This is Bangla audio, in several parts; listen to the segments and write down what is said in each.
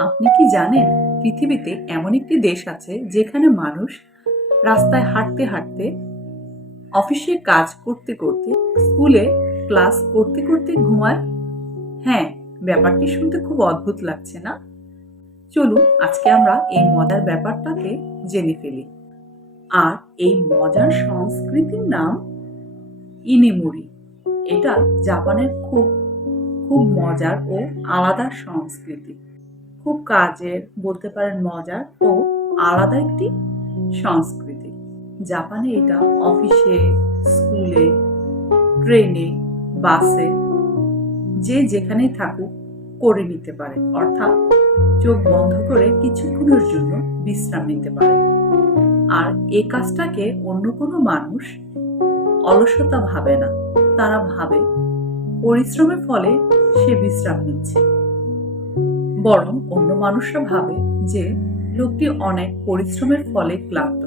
আপনি কি জানেন পৃথিবীতে এমন একটি দেশ আছে যেখানে মানুষ রাস্তায় হাঁটতে হাঁটতে, অফিসে কাজ করতে করতে, স্কুলে ক্লাস করতে করতে ঘুমায়? হ্যাঁ, ব্যাপারটি শুনতে খুব অদ্ভুত লাগছে না? চলুন আজকে আমরা এই মজার ব্যাপারটাকে জেনে ফেলি। আর এই মজার সংস্কৃতির নাম ইনিমুরি। এটা জাপানের খুব খুব মজার ও আলাদা সংস্কৃতি। খুব কাজের, বলতে পারেন মজার ও আলাদা একটি সংস্কৃতি। জাপানে এটা অফিসে, স্কুলে, ট্রেনে, বাসে, যে যেখানেই থাকুক করে নিতে পারে, অর্থাৎ চোখ বন্ধ করে কিছুক্ষণের জন্য বিশ্রাম নিতে পারে। আর এই কাজটাকে অন্য কোনো মানুষ অলসতা ভাবে না, তারা ভাবে পরিশ্রমের ফলে সে বিশ্রাম নিচ্ছে। বরং অন্য মানুষরা ভাবে যে লোকটি অনেক পরিশ্রমের ফলে ক্লান্ত,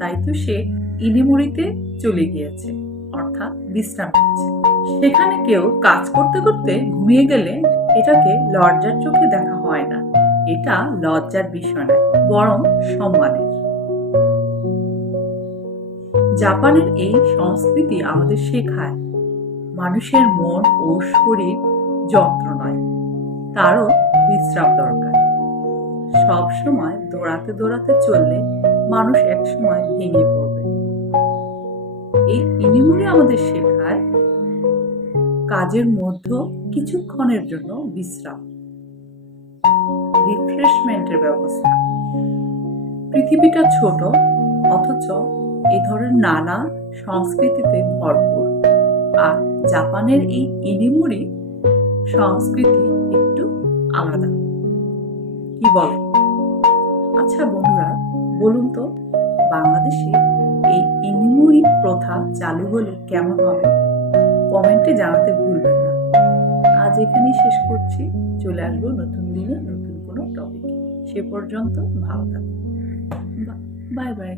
তাই তো সে ইনিমুরিতে চলে গিয়েছে, অর্থাৎ বিশ্রাম নিচ্ছে। সেখানে কেউ কাজ করতে করতে ঘুমিয়ে গেলে এটাকে লজ্জার চোখে দেখা হয় না। এটা লজ্জার বিষয় নয়, বরং সম্মানের। জাপানের এই সংস্কৃতি আমাদের শেখায় মানুষের মন ও শরীর যন্ত্র নয়, তারও বিশ্রাম দরকার। সব সময় দৌড়াতে দৌড়াতে চললে মানুষ একসময় ভেঙে পড়বে। এই ইনিমুরি আমাদের শেখায় কাজের মধ্যে কিছুক্ষণের জন্য বিশ্রাম, রিফ্রেশমেন্টের ব্যবস্থা। পৃথিবীটা ছোট, অথচ এই ধরনের নানা সংস্কৃতিতে ভরপুর। আর জাপানের এই ইনিমুরি সংস্কৃতি একটু আলাদা। কি বলে? আচ্ছা বন্ধুরা, বলুন তো, বাংলাদেশে এই ইনিমুরি প্রথা চালু হলে কেমন হবে? কমেন্টে জানাতে ভুলবেন না। আজ এখানেই শেষ করছি। চলে আসবো নতুন দিনে নতুন কোনো টপিকে। সে পর্যন্ত ভালো থাকুন। Bye bye.